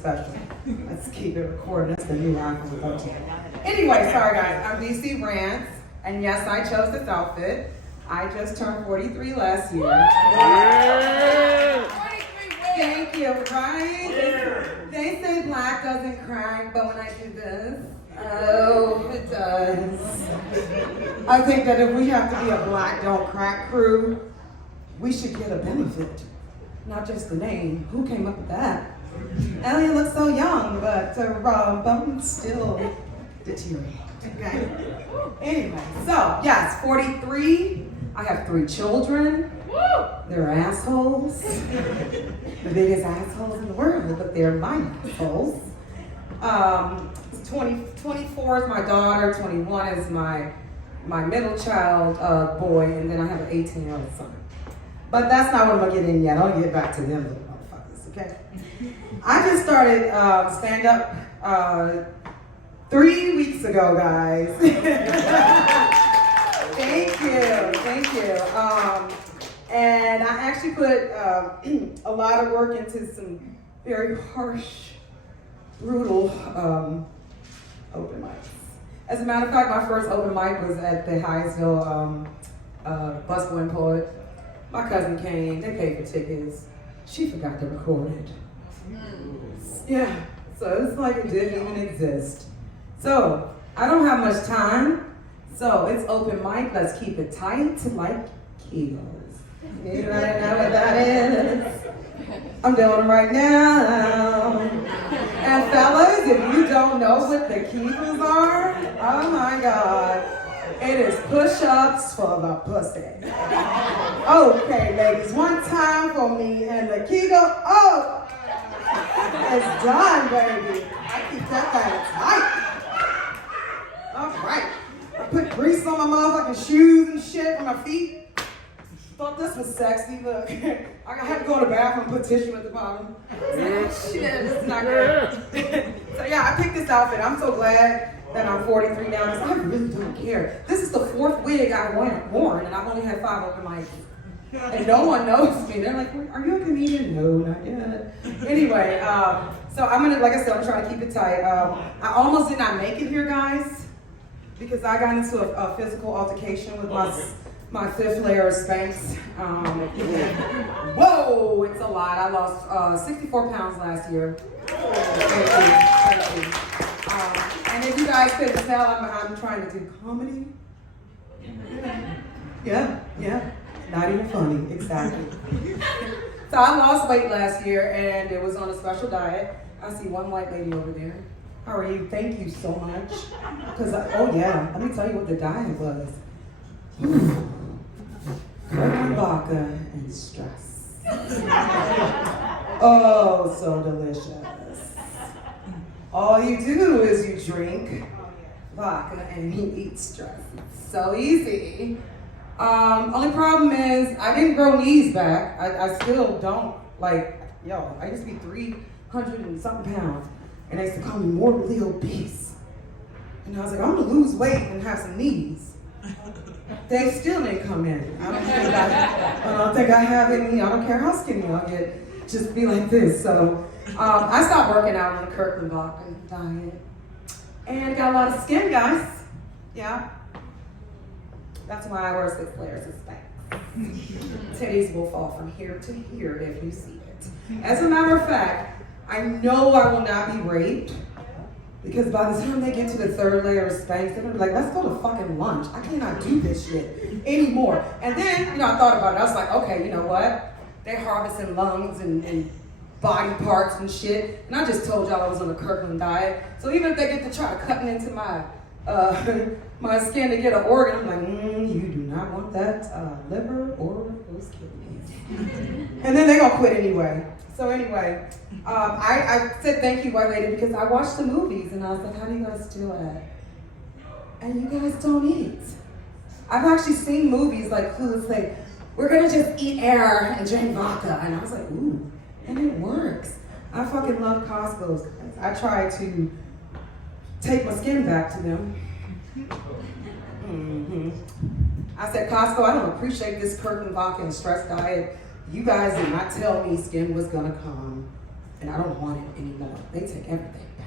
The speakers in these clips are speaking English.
special. Let's keep it recorded. That's the new iPhone 13. Anyway, sorry guys, I'm BC Rants, and yes, I chose this outfit. I just turned 43 last year. Thank you, right? They say black doesn't crack, but when I do this, oh, it does. I think that if we have to be a black don't crack crew, we should get a benefit, not just the name. Who came up with that? Elliot looks so young, but still deteriorate. Okay. Anyway, so yes, 43. I have 3 children. They're assholes. The biggest assholes in the world, but they're my assholes. 24 is my daughter, 21 is my middle child, boy, and then I have an 18-year-old son. But that's not what I'm gonna get in yet. I'll get back to them little motherfuckers, okay? I just started stand-up 3 weeks ago, guys. Thank you. And I actually put a lot of work into some very harsh, brutal open mics. As a matter of fact, my first open mic was at the Hyattsville Busboys and Poet. My cousin came, they paid for tickets. She forgot to record it. Yeah, so it's like it didn't even exist. So, I don't have much time, so it's open mic, let's keep it tight like Kegels. Anybody know what that is? I'm doing them right now. And fellas, if you don't know what the Kegels are, oh my God. It is push-ups for the pussy. Okay, ladies, one time for me and the Kegel. Oh, it's done, baby. I keep that thing tight. All right. I put grease on my motherfucking shoes and shit on my feet. Thought this was sexy. Look, I had to go to the bathroom and put tissue at the bottom. Shit, this is not good. So yeah, I picked this outfit. I'm so glad that I'm 43 now, because I really don't care. This is the 4th wig I've worn, and I've only had 5 open mics. And no one knows me. They're like, are you a comedian? No, not yet. Anyway, so I'm gonna, like I said, I'm trying to keep it tight. I almost did not make it here, guys, because I got into a physical altercation with my 5th layer of Spanx. Whoa, it's a lot. I lost 64 pounds last year. Thank you. And if you guys couldn't tell, I'm trying to do comedy. Yeah, not even funny, exactly. So I lost weight last year, and it was on a special diet. I see one white lady over there. How are you? Thank you so much. Oh yeah, let me tell you what the diet was. Kirkland vodka and stress. Oh, so delicious. All you do is you drink vodka and you eat stress. It's so easy. Only problem is I didn't grow knees back. I still don't, like, I used to be 300 and something pounds, and they used to call me morbidly obese. And I was like, I'm gonna lose weight and have some knees. They still didn't come in. I don't think I have any. I don't care how skinny I'll get. Just be like this. So I stopped working out on the Kirkland vodka diet, and got a lot of skin, guys. Yeah. That's why I wear 6 layers of Spanx. Titties will fall from here to here if you see it. As a matter of fact, I know I will not be raped, because by the time they get to the 3rd layer of Spanx, they're gonna be like, let's go to fucking lunch. I cannot do this shit anymore. And then, I thought about it. I was like, okay, you know what? They're harvesting lungs and body parts and shit. And I just told y'all I was on the Kirkland diet. So even if they get to try cutting into my my skin to get an organ, I'm like, you do not want that liver or those kidneys. And then they're gonna quit anyway. So anyway, I said thank you, white lady, because I watched the movies and I was like, how do you guys do it? And you guys don't eat. I've actually seen movies like who's like, we're gonna just eat air and drink vodka. And I was like, ooh, and it works. I fucking love Costco's. I try to take my skin back to them. I said, Costco, I don't appreciate this Kirkland vodka and stress diet. You guys did not tell me skin was gonna come, and I don't want it anymore. they take everything back.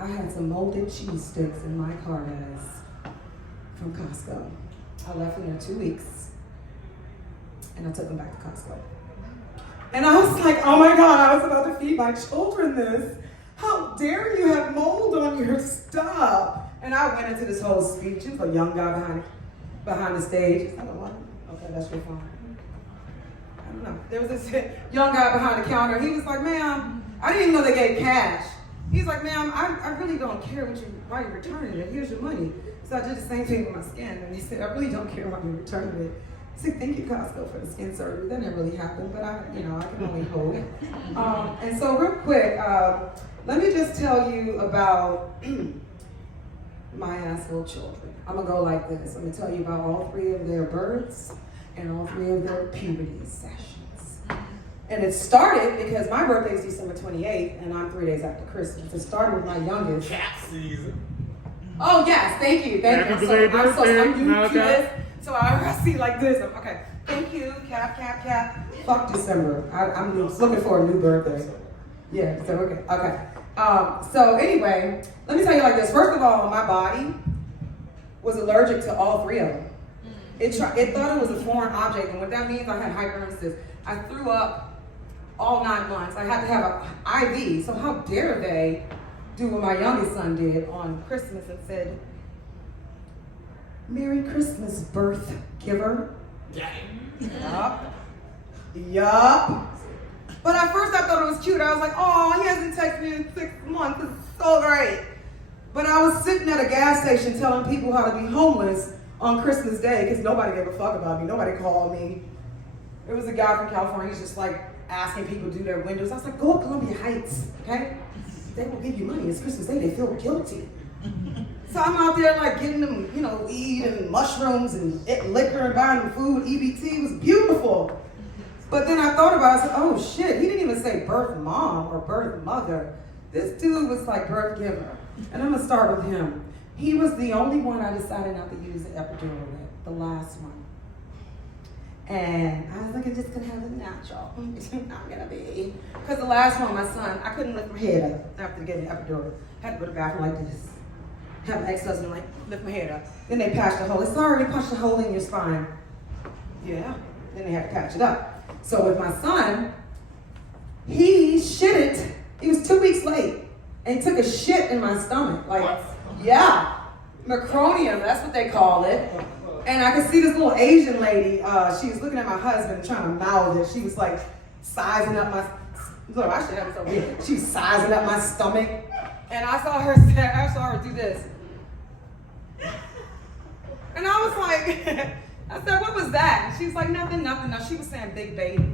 I had some molded cheese sticks in my car, guys, from Costco. I left them there 2 weeks, and I took them back to Costco. And I was like, oh my God, I was about to feed my children this. How dare you have mold on your stuff? And I went into this whole speech. There was a young guy behind the stage. I don't know what. Okay, that's your phone. I don't know. There was this young guy behind the counter. He was like, ma'am, I didn't even know they gave cash. He's like, ma'am, I really don't care why you're returning it. Here's your money. So I did the same thing with my skin. And he said, I really don't care why you're returning it. I said, thank you, Costco, for the skin surgery. That didn't really happen, but I can only hope. And so real quick, let me just tell you about my asshole children. I'm gonna go like this. I'm gonna tell you about all 3 of their births and all 3 of their puberty sessions. And it started because my birthday is December 28th, and I'm 3 days after Christmas. It started with my youngest. Cat season. Oh yes, thank you. I'm new to this. So I see like this. Okay, thank you, cap. Fuck December. I'm looking for a new birthday. Yeah, so okay. So anyway, let me tell you like this. First of all, my body was allergic to all 3 of them. It thought it was a foreign object, and what that means, I had hyperemesis. I threw up all 9 months. I had to have an IV. So how dare they do what my youngest son did on Christmas and said, Merry Christmas, birth giver. Yup. But at first I thought it was cute. I was like, oh, he hasn't texted me in 6 months. It's so great. But I was sitting at a gas station telling people how to be homeless on Christmas Day because nobody gave a fuck about me. Nobody called me. There was a guy from California. He's just like asking people to do their windows. I was like, go up Columbia Heights, okay? They will give you money. It's Christmas Day. They feel guilty. So I'm out there like getting them, weed and mushrooms and liquor and buying them food. EBT. It was beautiful. But then I thought about it. I said, oh shit, he didn't even say birth mom or birth mother. This dude was like birth giver. And I'm gonna start with him. He was the only one I decided not to use the epidural with, the last one. And I was like, I'm just gonna have it natural. I'm gonna be. Because the last one, my son, I couldn't lift my head up after getting the epidural. I had to go to the bathroom like this. Have my ex-husband like lift my head up. Then they patched the hole. It's already punched a hole in your spine. Yeah. Then they had to patch it up. So with my son, he shitted. He was 2 weeks late and he took a shit in my stomach. Yeah, macronium, that's what they call it. And I could see this little Asian lady, she was looking at my husband trying to mouth it. She was like sizing up my, look, I should have it over here. She was sizing up my stomach. And I saw her do this. And I was like, I said, what was that? And she was like, nothing. No, she was saying big baby.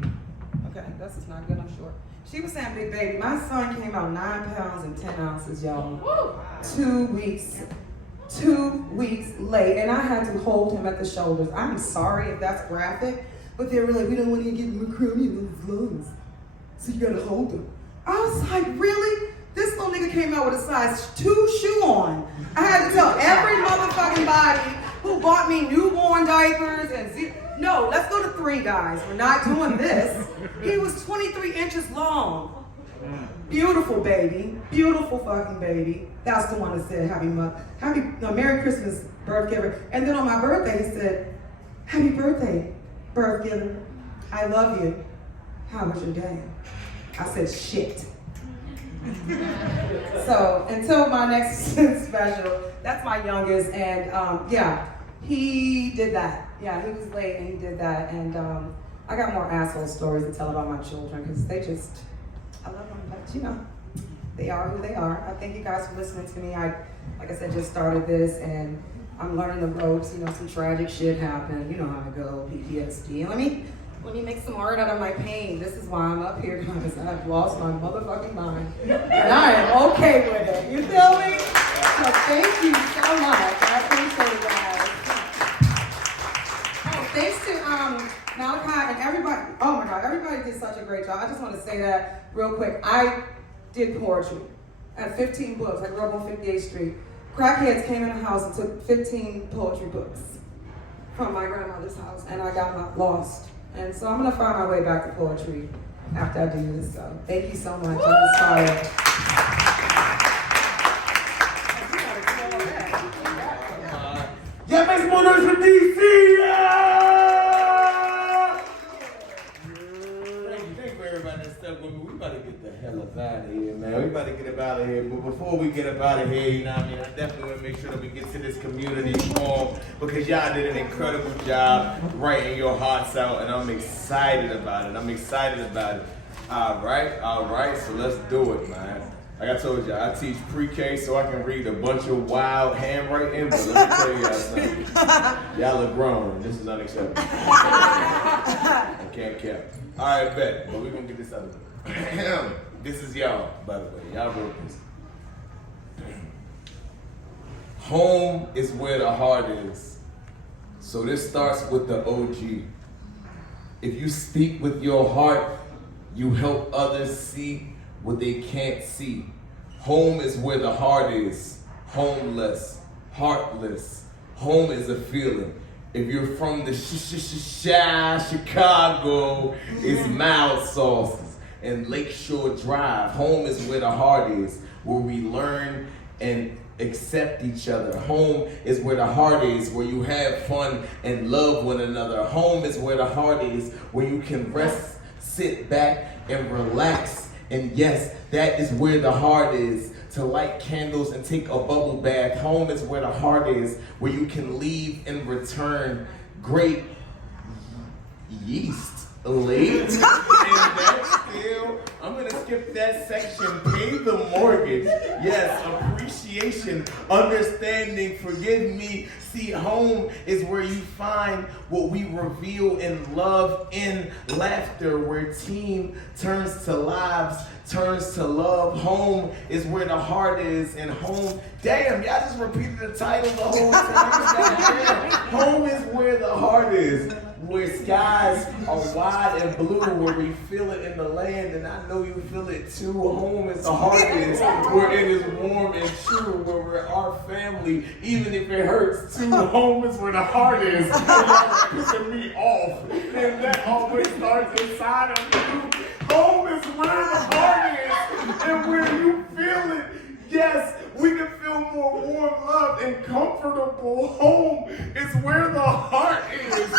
Okay, this is not good, I'm sure. She was saying big baby. My son came out 9 pounds and 10 ounces, y'all. 2 weeks. 2 weeks late. And I had to hold him at the shoulders. I'm sorry if that's graphic, but they were like, we don't want you to get macaroni in his lungs. So you gotta hold him. I was like, really? This little nigga came out with a size 2 shoe on. I had to tell every motherfucking body who bought me newborn diapers and no, let's go to 3, guys. We're not doing this. He was 23 inches long. Beautiful baby. Beautiful fucking baby. That's the one that said Merry Christmas, birth giver. And then on my birthday, he said, happy birthday, birth giver. I love you. How was your day? I said, shit. So until my next special, that's my youngest, and he did that. Yeah, he was late and he did that, and I got more asshole stories to tell about my children because I love them, but they are who they are. I thank you guys for listening to me. Like I said, just started this, and I'm learning the ropes. Some tragic shit happened. You know how to go, PTSD. Let me make some art out of my pain. This is why I'm up here, guys. I've lost my motherfucking mind. And I am okay with it. You feel me? So thank you so much. I appreciate it, guys. Oh, thanks to Malachi and everybody. Oh my God, everybody did such a great job. I just want to say that real quick. I did poetry. I had 15 books. I grew up on 58th Street. Crackheads came in the house and took 15 poetry books from my grandmother's house, and I got lost. And so I'm gonna find my way back to poetry. after I do this. So thank you so much. I'm inspired. Yeah, make some more noise for DC! Yeah! Thank you for everybody that stuck with me. We about to get the hell up out of here, man. We about to get up out of here. But before we get up out of here, you know what I mean? I definitely want to make sure that we get to this community forum because y'all did an incredible job writing your hearts out, and I'm excited about it. All right, so let's do it, man. Like I told you, I teach pre-K so I can read a bunch of wild handwriting, but let me tell y'all something. Y'all are grown. This is unacceptable. I can't cap. All right, bet. But we're going to get this out of the way. This is y'all, by the way. Y'all wrote this. Home is where the heart is. So this starts with the OG. If you speak with your heart, you help others see what they can't see. Home is where the heart is. Homeless, heartless. Home is a feeling. If you're from the Chicago, it's mild sauces and Lakeshore Drive. Home is where the heart is, where we learn and accept each other. Home is where the heart is, where you have fun and love one another. Home is where the heart is, where you can rest, sit back, and relax. And yes, that is where the heart is, to light candles and take a bubble bath. Home is where the heart is, where you can leave and return great yeast late. And that's still, I'm gonna skip that section, pay the mortgage. Yes, appreciation, understanding, forgive me. See, home is where you find what we reveal in love, in laughter, where team turns to lives, turns to love. Home is where the heart is, and home, damn, y'all just repeated the title the whole time. Home is where the heart is, where skies are wide and blue, where we feel it in the land, and I know you feel it too. Home is the heart is, where it is warm and true, where we're our family, even if it hurts too. Home is where the heart is. Y'all pissing me off, and that always starts inside of you. Home is where the heart is, and where you feel it. Yes, we can feel more warm, loved, and comfortable. Home is where the heart is.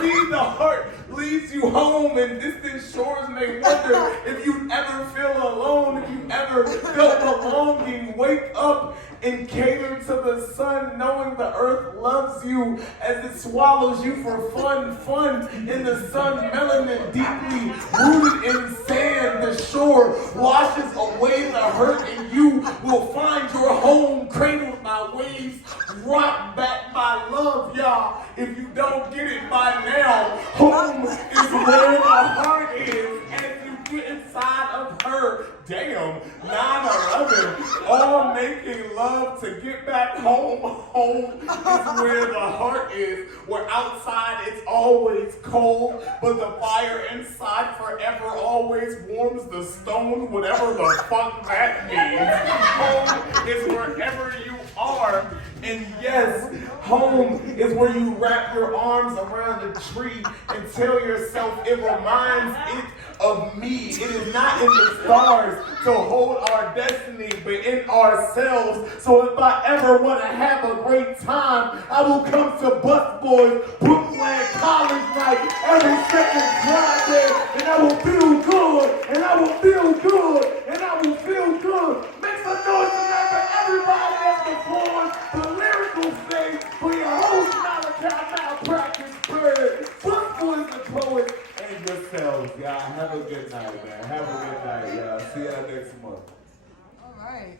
See, the heart leads you home, and distant shores may wonder if you ever feel alone, if you ever felt belonging. Wake up and cater to the sun, knowing the earth loves you as it swallows you for fun. Fun in the sun, melanin deeply rooted in sand. The shore washes away the hurt, and you will find your home cradled by waves, rocked back by love, y'all. If you don't get it by now, home is where the heart is. As you get inside of her, damn, 9/11, all making love to get back home. Home is where the heart is, where outside it's always cold, but the fire inside forever always warms the stone, whatever the fuck that means. Home is wherever you are. And yes, home is where you wrap your arms around a tree and tell yourself it reminds it of me. It is not in the stars to hold our destiny, but in ourselves. So if I ever want to have a great time, I will come to Busboys, Brooklyn College night, every second Friday, and I will feel good, and I will feel good, and I will feel good. Make some noise tonight for everybody that's performing the lyrical stage for your host, Malachi Malpractice Bird, Busboys the Poet, and yourselves, y'all. Have a good night, man. Have a good night, y'all. See y'all next month. All right.